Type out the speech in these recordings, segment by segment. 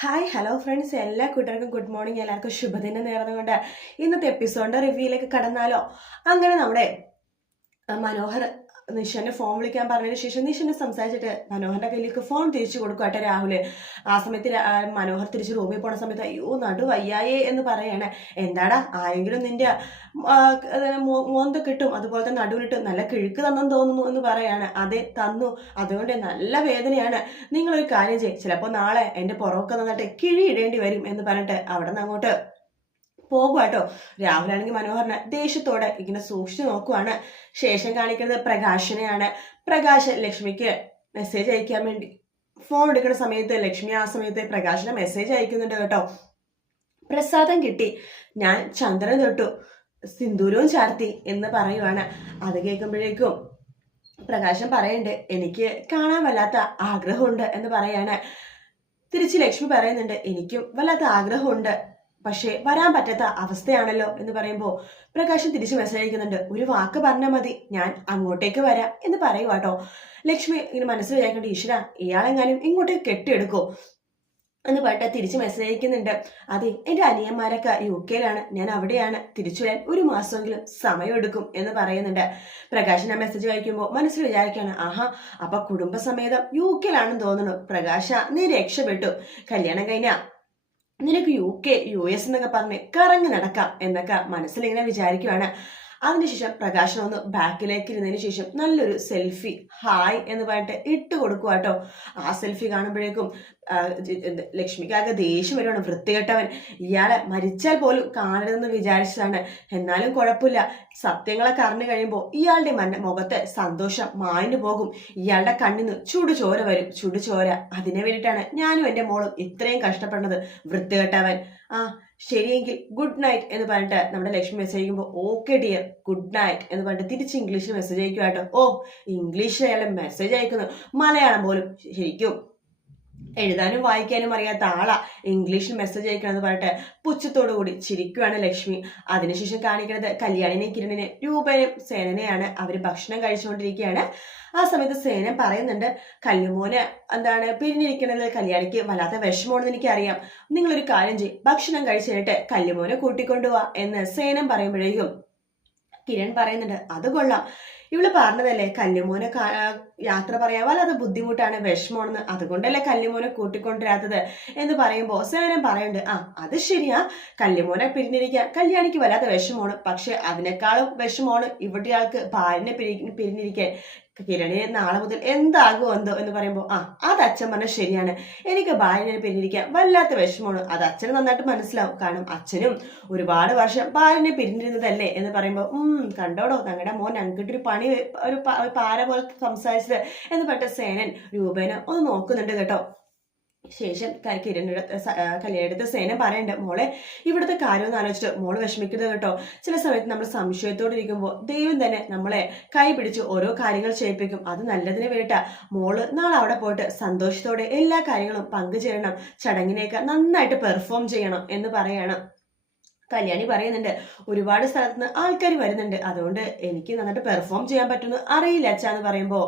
Hi hello friends എല്ലാ കൂട്ടുകാർക്കും good morning എല്ലാവർക്കും ശുഭദിനം നേർന്നുകൊണ്ട് ഇന്നത്തെ എപ്പിസോഡിന്റെ റിവ്യൂയിലേക്ക് കടന്നാലോ. അങ്ങനെ നമ്മുടെ മനോഹർ നിഷനെ ഫോൺ വിളിക്കാൻ പറഞ്ഞതിന് ശേഷം നിഷനെ സംസാരിച്ചിട്ട് മനോഹറിന്റെ കയ്യിലേക്ക് ഫോൺ തിരിച്ചു കൊടുക്കട്ടെ രാഹുൽ. ആ സമയത്ത് മനോഹർ തിരിച്ച് റൂമിൽ പോണ സമയത്ത് അയ്യോ നടു വയ്യായേ എന്ന് പറയണേ. എന്താടാ ആരെങ്കിലും നിന്റെ മോന്ത് മോന്ത കിട്ടും അതുപോലെ തന്നെ നടുവിലിട്ട് നല്ല കിഴുക്ക് തന്നെന്ന് തോന്നുന്നു എന്ന് പറയാണ്. അതെ തന്നു. അതുകൊണ്ട് നല്ല വേദനയാണ്. നിങ്ങളൊരു കാര്യം ചെയ്യും. ചിലപ്പോൾ നാളെ എന്റെ പുറമൊക്കെ നന്നായിട്ട് കിഴി ഇടേണ്ടി വരും എന്ന് പറഞ്ഞിട്ട് അവിടെ നിന്ന് അങ്ങോട്ട് പോകുക കേട്ടോ രാഹുലാണെങ്കിൽ മനോഹരനെ ദേഷ്യത്തോടെ ഇങ്ങനെ സൂക്ഷിച്ചു നോക്കുവാണ്. ശേഷം കാണിക്കുന്നത് പ്രകാശനെയാണ്. പ്രകാശ് ലക്ഷ്മിക്ക് മെസ്സേജ് അയക്കാൻ വേണ്ടി ഫോൺ എടുക്കുന്ന സമയത്ത് ലക്ഷ്മി ആ സമയത്ത് പ്രകാശിനെ മെസ്സേജ് അയക്കുന്നുണ്ട് കേട്ടോ. പ്രസാദം കിട്ടി. ഞാൻ ചന്ദ്രൻ തൊട്ടു. സിന്ദൂരവും ചാർത്തി എന്ന് പറയുവാണ്. അത് കേൾക്കുമ്പോഴേക്കും പ്രകാശം പറയുന്നുണ്ട് എനിക്ക് കാണാൻ വല്ലാത്ത ആഗ്രഹമുണ്ട് എന്ന് പറയാണ്. തിരിച്ച് ലക്ഷ്മി പറയുന്നുണ്ട് എനിക്കും വല്ലാത്ത ആഗ്രഹമുണ്ട് പക്ഷേ വരാൻ പറ്റാത്ത അവസ്ഥയാണല്ലോ എന്ന് പറയുമ്പോൾ പ്രകാശം തിരിച്ച് മെസ്സേജ് അയക്കുന്നുണ്ട്. ഒരു വാക്ക് പറഞ്ഞാൽ മതി. ഞാൻ അങ്ങോട്ടേക്ക് വരാം എന്ന് പറയുക കേട്ടോ ലക്ഷ്മി ഇങ്ങനെ മനസ്സിൽ വിചാരിക്കേണ്ട ഈശ്വര ഇയാളെങ്ങാനും ഇങ്ങോട്ടേക്ക് കെട്ടിയെടുക്കോ? എന്ന് പറഞ്ഞിട്ട് തിരിച്ച് മെസ്സേജ് അയക്കുന്നുണ്ട്. അതെ എന്റെ അനിയന്മാരൊക്കെ യു കെയിലാണ്. ഞാൻ അവിടെയാണ്. തിരിച്ചു വരാൻ ഒരു മാസമെങ്കിലും സമയമെടുക്കും എന്ന് പറയുന്നുണ്ട്. പ്രകാശൻ ആ മെസ്സേജ് വായിക്കുമ്പോൾ മനസ്സിൽ വിചാരിക്കുകയാണ് ആഹാ അപ്പൊ കുടുംബസമേതം യു കെയിലാണെന്ന് തോന്നുന്നു. പ്രകാശ നീ രക്ഷപ്പെട്ടു. കല്യാണം കഴിഞ്ഞ നിനക്ക് യു കെ യു എസ് എന്നൊക്കെ പറഞ്ഞ് കറങ്ങി നടക്കാം എന്നൊക്കെ മനസ്സിലിങ്ങനെ വിചാരിക്കുവാണ്. അതിനുശേഷം പ്രകാശൻ ഒന്ന് ബാക്കിലേക്ക് ഇരുന്നതിന് ശേഷം നല്ലൊരു സെൽഫി ഹായ് എന്ന് പറഞ്ഞിട്ട് ഇട്ട് കൊടുക്കുക കേട്ടോ ആ സെൽഫി കാണുമ്പോഴേക്കും ആ, ആകെ ദേഷ്യം വരുവാണ് വൃത്തികെട്ടവൻ. ഇയാളെ മരിച്ചാൽ പോലും കാണരുതെന്ന് വിചാരിച്ചതാണ്. എന്നാലും കുഴപ്പമില്ല. സത്യങ്ങളൊക്കെ അറിഞ്ഞു കഴിയുമ്പോൾ ഇയാളുടെ മന മുഖത്തെ സന്തോഷം മാഞ്ഞു പോകും. ഇയാളുടെ കണ്ണിന്ന് ചുടുചോര വരും. ചുടുചോര അതിനെ വേണ്ടിയിട്ടാണ് ഞാനും എന്റെ മോളും ഇത്രയും കഷ്ടപ്പെടുന്നത്. വൃത്തികെട്ടവൻ. ആ ശരിയെങ്കിൽ ഗുഡ് നൈറ്റ് എന്ന് പറഞ്ഞിട്ട് നമ്മുടെ ലക്ഷ്മി മെസ്സേജ് അയക്കുമ്പോൾ ഓക്കെ ഡിയർ ഗുഡ് നൈറ്റ് എന്ന് പറഞ്ഞിട്ട് തിരിച്ച് ഇംഗ്ലീഷിൽ മെസ്സേജ് അയക്കുക ഓ ഇംഗ്ലീഷിൽ അയാളെ മെസ്സേജ് അയക്കുന്നു. മലയാളം പോലും ശരിക്കും എഴുതാനും വായിക്കാനും അറിയാത്ത ആളാ. ഇംഗ്ലീഷിൽ മെസ്സേജ് അയക്കണമെന്ന് പറഞ്ഞിട്ട് പുച്ഛത്തോടു കൂടി ചിരിക്കുവാണ് ലക്ഷ്മി. അതിനുശേഷം കാണിക്കുന്നത് കല്യാണിനെ കിരണിനെ രൂപനും സേനനെയാണ് അവർ ഭക്ഷണം കഴിച്ചുകൊണ്ടിരിക്കുകയാണ്. ആ സമയത്ത് സേനൻ പറയുന്നുണ്ട് കല്ലുമോന് എന്താണ് പിരിഞ്ഞിരിക്കുന്നത് കല്യാണിക്ക് വല്ലാത്ത വിഷമമാണെന്ന് എനിക്കറിയാം. നിങ്ങളൊരു കാര്യം ചെയ്യും. ഭക്ഷണം കഴിച്ചു കഴിഞ്ഞിട്ട് കല്ലുമോനെ കൂട്ടിക്കൊണ്ടുപോവാ എന്ന് സേനൻ പറയുമ്പോഴേക്കും കിരൺ പറയുന്നുണ്ട് അത് കൊള്ളാം. ഇവൾ പറഞ്ഞതല്ലേ കല്ലുമോനെ യാത്ര പറയാൻ വല്ലാതെ ബുദ്ധിമുട്ടാണ് വിഷമമാണെന്ന്. അതുകൊണ്ടല്ലേ കല്ലുമോനെ കൂട്ടിക്കൊണ്ടുവരാത്തത് എന്ന് പറയുമ്പോൾ സേനം പറയുന്നുണ്ട് ആ അത് ശരിയാ. കല്ലുമോനെ പിരിഞ്ഞിരിക്കാൻ കല്യാണിക്ക് വല്ലാത്ത വിഷമമാണ്. പക്ഷെ അതിനേക്കാളും വിഷമമാണ് ഇവിടെ ആൾക്ക് ഭാര്യനെ പിരി പിരിഞ്ഞിരിക്കാൻ. കിരണിന് നാളെ മുതൽ എന്താകുമോ എന്തോ എന്ന് പറയുമ്പോൾ ആ അത് അച്ഛൻ പറഞ്ഞ ശരിയാണ്. എനിക്ക് ഭാര്യനെ പിരിഞ്ഞിരിക്കാൻ വല്ലാത്ത വിഷമമാണ്. അത് അച്ഛന് നന്നായിട്ട് മനസ്സിലാവും. കാരണം അച്ഛനും ഒരുപാട് വർഷം ഭാര്യനെ പിരിഞ്ഞിരുന്നതല്ലേ? എന്ന് പറയുമ്പോൾ ഉം കണ്ടോടോ ഞങ്ങളുടെ മോൻ ഞങ്ങൾക്ക് ഒരു പണി ഒരു പാര പോലെ സംസാരിച്ചത് എന്ന് പറഞ്ഞ സേനൻ രൂപേന ഒന്ന് നോക്കുന്നുണ്ട് കേട്ടോ. ശേഷം കിരണിയുടെ കല്യാണത്തെ സേന പറയുന്നുണ്ട് മോളെ ഇവിടുത്തെ കാര്യം ഒന്ന് ആലോചിച്ചിട്ട് മോൾ വിഷമിക്കരുത് കേട്ടോ. ചില സമയത്ത് നമ്മൾ സംശയത്തോടെ ഇരിക്കുമ്പോൾ ദൈവം തന്നെ നമ്മളെ കൈ പിടിച്ച് ഓരോ കാര്യങ്ങൾ ചെയ്യിപ്പിക്കും. അത് നല്ലതിന് വേണ്ടിയിട്ടാ. മോൾ നാളെ അവിടെ പോയിട്ട് സന്തോഷത്തോടെ എല്ലാ കാര്യങ്ങളും പങ്കുചേരണം ചടങ്ങിനെയൊക്കെ നന്നായിട്ട് പെർഫോം ചെയ്യണം എന്ന് പറയണം. കല്യാണി പറയുന്നുണ്ട് ഒരുപാട് സ്ഥലത്ത് നിന്ന് ആൾക്കാർ വരുന്നുണ്ട്. അതുകൊണ്ട് എനിക്ക് നന്നായിട്ട് പെർഫോം ചെയ്യാൻ പറ്റുമെന്ന് അറിയില്ല അച്ഛ എന്ന് പറയുമ്പോൾ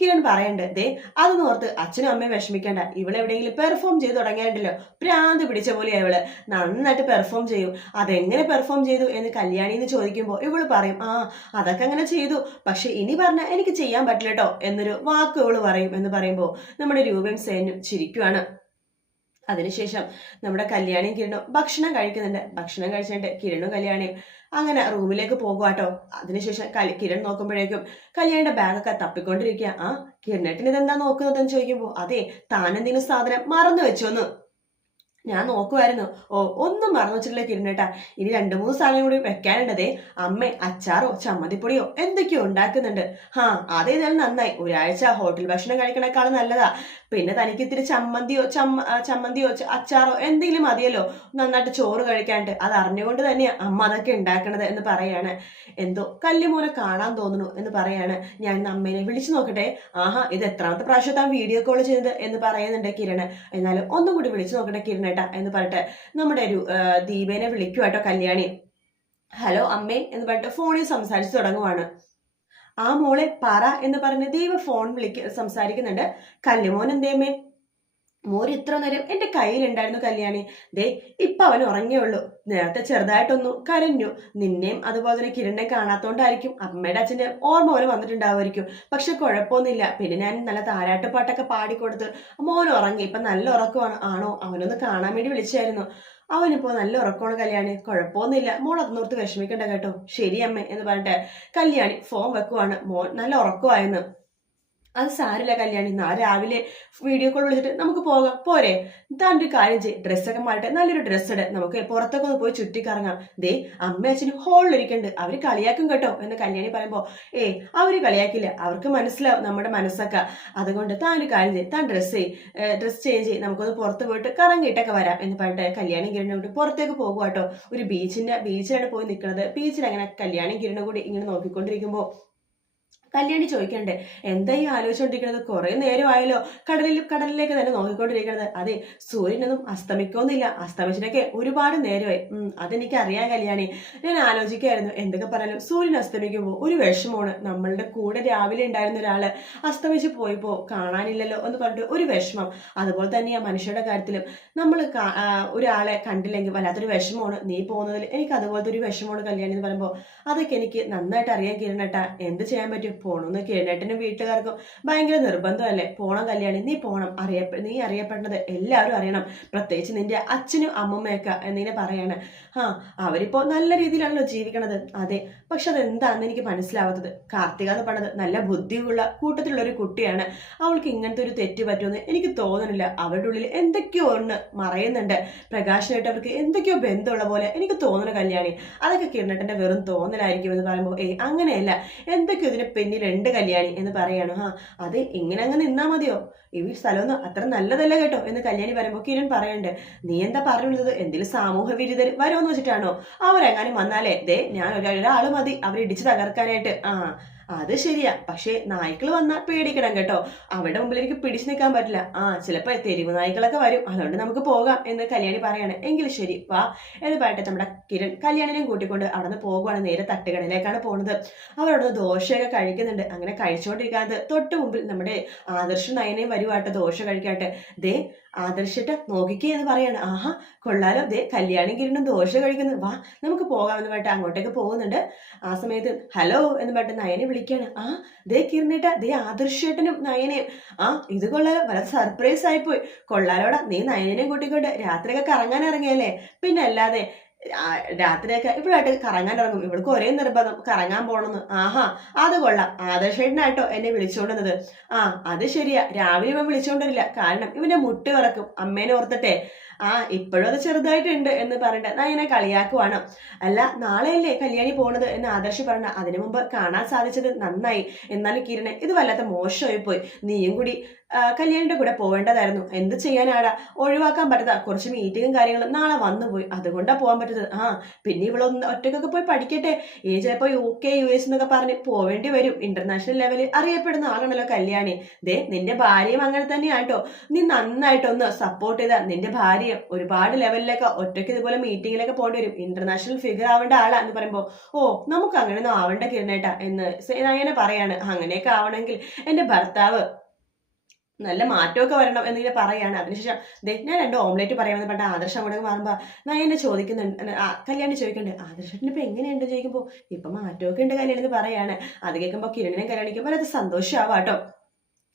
കിരൺ പറയുന്നുണ്ട് ദേ അതൊന്നും ഓർത്ത് അച്ഛനും അമ്മയും വിഷമിക്കേണ്ട. ഇവളെവിടെയെങ്കിലും പെർഫോം ചെയ്ത് തുടങ്ങിയിട്ടുണ്ടല്ലോ പ്രാന്ത് പിടിച്ച പോലെയാണ് ഇവൾ. നന്നായിട്ട് പെർഫോം ചെയ്യും. അതെങ്ങനെ പെർഫോം ചെയ്തു എന്ന് കല്യാണി എന്ന് ചോദിക്കുമ്പോൾ ഇവൾ പറയും ആ അതൊക്കെ അങ്ങനെ ചെയ്തു. പക്ഷെ ഇനി പറഞ്ഞാൽ എനിക്ക് ചെയ്യാൻ പറ്റില്ല കേട്ടോ എന്നൊരു വാക്ക് ഇവൾ പറയും എന്ന് പറയുമ്പോൾ നമ്മുടെ രൂപയും സേനും ചിരിക്കുവാണ്. അതിനുശേഷം നമ്മുടെ കല്യാണിയും കിരണും ഭക്ഷണം കഴിക്കുന്നുണ്ട്. ഭക്ഷണം കഴിച്ചിട്ട് കിരണും കല്യാണിയും അങ്ങനെ റൂമിലേക്ക് പോകുവാട്ടോ. അതിനുശേഷം കലി കിരൺ നോക്കുമ്പോഴേക്കും കല്യാണിയുടെ ബാഗൊക്കെ തപ്പിക്കൊണ്ടിരിക്കുക ആ കിരണേട്ടൻ ഇതെന്താ നോക്കുന്നതെന്ന് ചോദിക്കുമ്പോൾ അതെ താനെന്തെങ്കിലും സാധനം മറന്നു വെച്ചോന്ന് ഞാൻ നോക്കുമായിരുന്നു ഓ ഒന്നും മറന്നു വെച്ചിട്ടില്ല കിരണേട്ടാ ഇനി രണ്ട് മൂന്ന് സാധനം കൂടി വെക്കാനുണ്ടതേ അമ്മ അച്ചാറോ ചമ്മന്തിപ്പൊടിയോ എന്തൊക്കെയോ ഉണ്ടാക്കുന്നുണ്ട്. ഹാ അതേതായാലും നന്നായി. ഒരാഴ്ച ഹോട്ടൽ ഭക്ഷണം കഴിക്കണേക്കാളും നല്ലതാ. പിന്നെ തനിക്ക് ഇത്തിരി ചമ്മന്തിയോ ചമ്മ ചമ്മന്തിയോ അച്ചാറോ എന്തെങ്കിലും മതിയല്ലോ. നന്നായിട്ട് ചോറ് കഴിക്കാണ്ട്. അത് അറിഞ്ഞുകൊണ്ട് തന്നെയാ അമ്മ അതൊക്കെ ഉണ്ടാക്കണത് എന്ന് പറയാണ്. എന്തോ കല്ലുമൂല കാണാൻ തോന്നുന്നു എന്ന് പറയാണ്. ഞാൻ അമ്മേനെ വിളിച്ചു നോക്കട്ടെ. ആഹാ ഇത് എത്രാമത്തെ പ്രാവശ്യത്താണ് വീഡിയോ കോൾ ചെയ്തത് എന്ന് പറയുന്നുണ്ട് കിരണ്. എന്നാലും ഒന്നും കൂടി വിളിച്ചു നോക്കട്ടെ കിരണേട്ടാ എന്ന് പറഞ്ഞിട്ട് നമ്മുടെ ഒരു ദീപേനെ വിളിക്കുക കേട്ടോ കല്യാണി. ഹലോ അമ്മേ എന്ന് പറഞ്ഞിട്ട് ഫോണിൽ സംസാരിച്ചു തുടങ്ങുവാണ്. ആ മോളെ പറ എന്ന് പറഞ്ഞ് ദൈവ ഫോൺ വിളിക്ക സംസാരിക്കുന്നുണ്ട്. കല്യമോൻ എന്തേമ്മേ മോര് ഇത്ര നേരം എന്റെ കയ്യിലുണ്ടായിരുന്നു കല്യാണി. ദേ ഇപ്പൊ അവൻ ഉറങ്ങേ ഉള്ളൂ. നേരത്തെ ചെറുതായിട്ടൊന്നു കരഞ്ഞു. നിന്നെയും അതുപോലെ തന്നെ കിരണിനെ കാണാത്തോണ്ടായിരിക്കും അമ്മയുടെ അച്ഛന്റെ ഓർമ്മ പോലെ വന്നിട്ടുണ്ടാവുമായിരിക്കും. പക്ഷെ കുഴപ്പമൊന്നുമില്ല. പിന്നെ ഞാൻ നല്ല താരാട്ടുപാട്ടൊക്കെ പാടിക്കൊടുത്ത് മോൻ ഉറങ്ങി. ഇപ്പൊ നല്ല ഉറക്കമാണ്. ആണോ? അവനൊന്ന് കാണാൻ വേണ്ടി വിളിച്ചായിരുന്നു. അവനിപ്പോ നല്ല ഉറക്കമാണ് കല്യാണി. കുഴപ്പമൊന്നുമില്ല. മോൾ അതൊന്നോർത്ത് വിഷമിക്കണ്ട കേട്ടോ. ശരി അമ്മേ എന്ന് പറഞ്ഞിട്ട് കല്യാണി ഫോൺ വെക്കുവാണ്. മോൻ നല്ല ഉറക്കമായെന്ന് അത് സാരില്ല കല്യാണി നാ രാവിലെ വീഡിയോ കോൾ വിളിച്ചിട്ട് നമുക്ക് പോകാം പോരെ. താൻ ഒരു കാര്യം ചെയ്യും ഡ്രസ്സൊക്കെ മാറട്ടെ നല്ലൊരു ഡ്രസ്സ് ഇട. നമുക്ക് പുറത്തൊക്കെ ഒന്ന് പോയി ചുറ്റിക്കറങ്ങാം ദേ അമ്മ അച്ഛനും ഹോളിലിരിക്കുന്നുണ്ട് അവർ കളിയാക്കും കേട്ടോ എന്ന് കല്യാണി പറയുമ്പോൾ ഏ അവർ കളിയാക്കില്ല. അവർക്ക് മനസ്സിലാവും നമ്മുടെ മനസ്സൊക്കെ. അതുകൊണ്ട് താൻ ഒരു കാര്യം ചെയ്യും താൻ ഡ്രസ്സ് ചെയ്യും. ഡ്രസ്സ് ചേഞ്ച് ചെയ്യും. നമുക്കൊന്ന് പുറത്ത് പോയിട്ട് കറങ്ങിയിട്ടൊക്കെ വരാം എന്ന് പറഞ്ഞിട്ട് കല്യാണി കിരണ കൂടി പുറത്തേക്ക് പോകുക കേട്ടോ. ഒരു ബീച്ചിന്റെ ബീച്ചിലാണ് പോയി നിൽക്കുന്നത് ബീച്ചിൽ അങ്ങനെ കല്യാണി കിരണ കൂടി ഇങ്ങനെ നോക്കിക്കൊണ്ടിരിക്കുമ്പോൾ കല്യാണി ചോദിക്കണ്ടേ? എന്താ ഈ ആലോചിച്ചുകൊണ്ടിരിക്കുന്നത് കുറെ നേരമായല്ലോ. കടലിൽ കടലിലേക്ക് തന്നെ നോക്കിക്കൊണ്ടിരിക്കുന്നത്. അതെ സൂര്യനൊന്നും അസ്തമിക്കൊന്നുമില്ല അസ്തമിച്ചിട്ടൊക്കെ ഒരുപാട് നേരമായി. അതെനിക്ക് അറിയാം കല്യാണി. ഞാൻ ആലോചിക്കായിരുന്നു. എന്തൊക്കെ പറഞ്ഞാലും സൂര്യൻ അസ്തമിക്കുമ്പോൾ ഒരു വിഷമമാണ്. നമ്മളുടെ കൂടെ രാവിലെ ഉണ്ടായിരുന്ന ഒരാൾ അസ്തമിച്ച് പോയിപ്പോ കാണാനില്ലല്ലോ എന്ന് പറഞ്ഞിട്ട് ഒരു വിഷമം. അതുപോലെ തന്നെയാ മനുഷ്യരുടെ കാര്യത്തിലും നമ്മൾ ഒരാളെ കണ്ടില്ലെങ്കിൽ വല്ലാത്തൊരു വിഷമമാണ്. നീ പോകുന്നതിൽ എനിക്ക് അതുപോലത്തെ ഒരു വിഷമമാണ് കല്യാണി എന്ന് പറയുമ്പോൾ അതൊക്കെ എനിക്ക് നന്നായിട്ട് അറിയാൻ കിരണട്ടാ. എന്ത് ചെയ്യാൻ പറ്റും? പോണമെന്ന് കിരണേട്ടനും വീട്ടുകാർക്കും ഭയങ്കര നിർബന്ധമല്ലേ? പോണം കല്യാണി നീ പോണം. അറിയപ്പെ നീ അറിയപ്പെടുന്നത് എല്ലാവരും അറിയണം. പ്രത്യേകിച്ച് നിന്റെ അച്ഛനും അമ്മമ്മയൊക്കെ എന്നിങ്ങനെ പറയാണ്. ആ അവരിപ്പോ നല്ല രീതിയിലാണല്ലോ ജീവിക്കണത്. അതെ പക്ഷെ അതെന്താണെന്ന് എനിക്ക് മനസ്സിലാവാത്തത്. കാർത്തിക എന്ന് പറഞ്ഞത് നല്ല ബുദ്ധിയുള്ള കൂട്ടത്തിലുള്ള ഒരു കുട്ടിയാണ്. അവൾക്ക് ഇങ്ങനത്തെ ഒരു തെറ്റ് പറ്റുമെന്ന് എനിക്ക് തോന്നുന്നില്ല അവരുടെ ഉള്ളിൽ എന്തൊക്കെയോ ഒന്ന് മറയുന്നുണ്ട്. പ്രകാശനായിട്ട് അവർക്ക് എന്തൊക്കെയോ ബന്ധമുള്ള പോലെ എനിക്ക് തോന്നുന്നു കല്യാണി. അതൊക്കെ കിരണട്ടന്റെ വെറും തോന്നലായിരിക്കും എന്ന് പറയുമ്പോൾ ഏ അങ്ങനെയല്ല. എന്തൊക്കെയോ ഇതിന് പിന്നിലുണ്ട് കല്യാണി എന്ന് പറയാണ്. ആ അത് എങ്ങനെ അങ്ങ് നിന്നാ മതിയോ? ഈ സ്ഥലമൊന്നും അത്ര നല്ലതല്ല കേട്ടോ എന്ന് കല്യാണി പറയുമ്പോൾ കിരൺ പറയണ്ട്. നീ എന്താ പറയുന്നത് എന്തെങ്കിലും സാമൂഹ്യ വിരുദ്ധർ വരുമെന്ന് വെച്ചിട്ടാണോ? അവരെങ്ങാനും വന്നാലേ ദേ ഞാൻ ഒരാൾ മതി. അവരിടിച്ച് തകർക്കാനായിട്ട്. ആ അത് ശരിയാ. പക്ഷെ നായ്ക്കൾ വന്നാൽ പേടിക്കണം കേട്ടോ. അവരുടെ മുമ്പിൽ എനിക്ക് പിടിച്ചു നിൽക്കാൻ പറ്റില്ല. ആ ചിലപ്പോൾ തെരുവ് നായ്ക്കളൊക്കെ വരും. അതുകൊണ്ട് നമുക്ക് പോകാം എന്ന് കല്യാണി പറയാണ്. എങ്കിൽ ശരി വാ എന്ന് പറയട്ടെ നമ്മുടെ കിരൺ കല്യാണിനെയും കൂട്ടിക്കൊണ്ട് അവിടെ നിന്ന് പോകുവാണ്. നേരെ തട്ടുകടയിലേക്കാണ് പോകുന്നത് അവരവിടെ ദോശയൊക്കെ കഴിക്കുന്നുണ്ട്. അങ്ങനെ കഴിച്ചുകൊണ്ടിരിക്കാതെ തൊട്ട് മുമ്പിൽ നമ്മുടെ ആദർശ നയനയും വരുവാട്ടെ ദോശ കഴിക്കാട്ടെ ദേ ആദർശിട്ട് നോക്കിക്കേ എന്ന് പറയാണ്. ആഹാ കൊള്ളാലോ. ദേ കല്യാണം കിരണം ദോശ കഴിക്കുന്നു. വാ നമുക്ക് പോകാമെന്ന് പറഞ്ഞിട്ട് അങ്ങോട്ടേക്ക് പോകുന്നുണ്ട്. ആ സമയത്ത് ഹലോ എന്ന് പറഞ്ഞിട്ട് നയനെ വിളിക്കാണ്. ആ ദേ കിരണേട്ട ദേ ആദർശേട്ടനും നയനയും ആ ഇത് കൊള്ളാലോ. വളരെ സർപ്രൈസ് ആയിപ്പോയി കൊള്ളാലോടാ നീ നയനെ കൂട്ടിക്കൊണ്ട് രാത്രിയൊക്കെ കറങ്ങാൻ ഇറങ്ങിയല്ലേ? പിന്നെ അല്ലാതെ രാത്രിയൊക്കെ ഇവളായിട്ട് കറങ്ങാൻ ഇറങ്ങും ഇവൾക്ക് ഒരേ നിർബന്ധം കറങ്ങാൻ പോണെന്ന്. ആഹാ അത് കൊള്ളാം. ആദർശേട്ടനായിട്ടോ എന്നെ വിളിച്ചുകൊണ്ടിരുന്നത് ആ അത് ശരിയാ. രാവിലെ ഇവൻ വിളിച്ചുകൊണ്ടിരില്ല കാരണം ഇവന്റെ മുട്ട് വിറക്കും അമ്മേനെ ഓർത്തിട്ടെ. ആ ഇപ്പോഴും അത് ചെറുതായിട്ടുണ്ട് എന്ന് പറഞ്ഞിട്ട് നയനെ കളിയാക്കുവാണ്. അല്ല നാളെയല്ലേ കല്യാണി പോണത് എന്ന് ആദർശ് പറഞ്ഞ അതിനു മുമ്പ് കാണാൻ സാധിച്ചത് നന്നായി. എന്നാലും കിരണെ ഇത് വല്ലാത്ത മോശമായി പോയി. നീയും കൂടി കല്യാണിന്റെ കൂടെ പോവേണ്ടതായിരുന്നു. എന്ത് ചെയ്യാനാടാ? ഒഴിവാക്കാൻ പറ്റാത്ത കുറച്ച് മീറ്റിങ്ങും കാര്യങ്ങളും നാളെ വന്നുപോയി അതുകൊണ്ടാ പോവാൻ പറ്റുന്നത് ആ പിന്നെ ഇവളൊന്ന് ഒറ്റക്കൊക്കെ പോയി പഠിക്കട്ടെ. ഇനി ചിലപ്പോ യു കെ യു എസ് എന്നൊക്കെ പറഞ്ഞ് പോവേണ്ടി വരും. ഇന്റർനാഷണൽ ലെവലിൽ അറിയപ്പെടുന്ന ആളാണല്ലോ കല്യാണി. ദേ നിന്റെ ഭാര്യയും അങ്ങനെ തന്നെയാട്ടോ നീ നന്നായിട്ടൊന്ന് സപ്പോർട്ട് ചെയ്താൽ നിന്റെ ഭാര്യ ഒരുപാട് ലെവലിലൊക്കെ ഒറ്റയ്ക്ക് ഇതുപോലെ മീറ്റിങ്ങിലൊക്കെ പോകേണ്ടി വരും. ഇന്റർനാഷണൽ ഫിഗർ ആവേണ്ട ആളാ എന്ന് പറയുമ്പോൾ ഓ നമുക്ക് അങ്ങനെയൊന്നും ആവേണ്ട കിരണേട്ടാ എന്ന് അങ്ങനെ പറയാണ്. അങ്ങനെയൊക്കെ ആവണമെങ്കിൽ എന്റെ ഭർത്താവ് നല്ല മാറ്റമൊക്കെ വരണം എന്നിങ്ങനെ പറയാണ്. അതിനുശേഷം ഞാൻ രണ്ട് ഓംലേറ്റ് പറയാമെന്ന് പറഞ്ഞ ആദർശം അങ്ങോട്ട് മാറുമ്പോൾ ഞാൻ എന്നെ ചോദിക്കുന്നുണ്ട് കല്യാണി ചോദിക്കുന്നുണ്ട്. ആദർശത്തിന് ഇപ്പൊ എങ്ങനെയുണ്ട്? ചോദിക്കുമ്പോൾ ഇപ്പൊ മാറ്റമൊക്കെ ഉണ്ട് കല്യാണി എന്ന് പറയാണ്. അത് കേൾക്കുമ്പോൾ കിരണിനെ കല്യാണിക്കുമ്പോൾ അത് സന്തോഷമാവാട്ടോ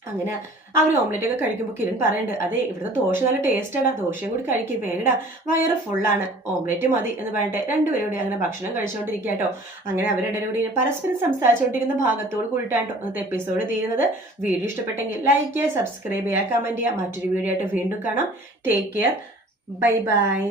അങ്ങനെ അവർ ഓംലെറ്റ് ഒക്കെ കഴിക്കുമ്പോൾ കിരൺ പറയുന്നുണ്ട് അതെ ഇവിടുത്തെ ദോശ നല്ല ടേസ്റ്റാടാ ദോശയും കൂടി കഴിക്കും വേണ്ട വയറ് ഫുള്ളാണ് ഓംലെറ്റ് മതി എന്ന് പറഞ്ഞിട്ട് രണ്ടുപേരും കൂടി അങ്ങനെ ഭക്ഷണം കഴിച്ചുകൊണ്ടിരിക്കുക കേട്ടോ അങ്ങനെ അവരുടെ കൂടി പരസ്പരം സംസാരിച്ചുകൊണ്ടിരിക്കുന്ന ഭാഗത്തോട് കൂടിയിട്ടാണ് ഇന്നത്തെ എപ്പിസോഡ് തീരുന്നത്. വീഡിയോ ഇഷ്ടപ്പെട്ടെങ്കിൽ ലൈക്ക് ചെയ്യുക സബ്സ്ക്രൈബ് ചെയ്യുക കമന്റ് ചെയ്യുക. മറ്റൊരു വീഡിയോ ആയിട്ട് വീണ്ടും കാണാം. Take care bye bye